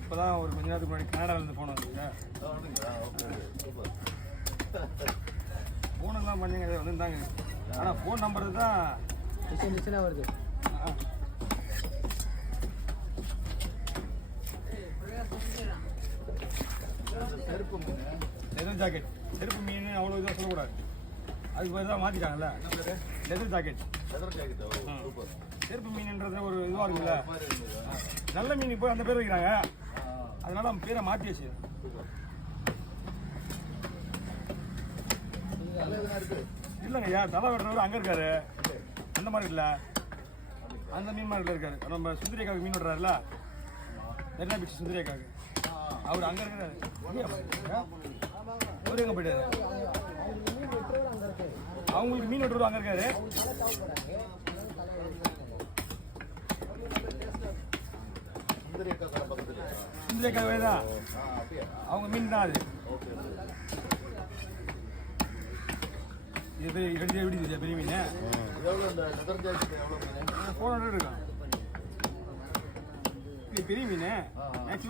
இப்போதான் ஒரு கொஞ்ச நேரத்துக்கு முன்னாடி கனடாவிலேருந்து ஃபோன் வந்துங்க. ஃபோனு தான் பண்ணிங்க வந்துருந்தாங்க. ஆனால் ஃபோன் நம்பர் தான் மிஷினாக வருது. செருப்பு மீன், லெதர் ஜாக்கெட். செருப்பு மீன் அவ்வளோ இதாக சொல்லக்கூடாது. அதுக்கு பேர் தான் மாற்றிட்டாங்கல்ல, லெதர் ஜாக்கெட். செருப்பு மீன்ன்றது ஒரு இதுவாக இருக்குல்ல, நல்ல மீனுக்கு போய் அந்த பேர் வைக்கிறாங்க. அதனால அவன் பேரை மாற்றியாச்சு. இல்லைங்க ஐயா, தலை வெட்டுறவர் அங்கே இருக்காரு. அந்த மாதிரி இல்லை, அந்த மீன் மாதிரி இருக்காரு. நம்ம சுந்தரிக்காவுக்கு மீன் விடுறாருல, மெரினா பீச் சுந்தரிக்காவுக்கு, அவர் அங்கே இருக்கிறாரு. அவர் எங்கே போயிட்டாரு? அவங்களுக்கு மீன் வெட்டுறவர் அங்கே இருக்காரு. சுந்தரிக்காவே தான் அவங்க மீன் தான். அது இது பெரிய எப்படி பெரிய மீன் 400 இருக்கான். இது பெரிய மீன்.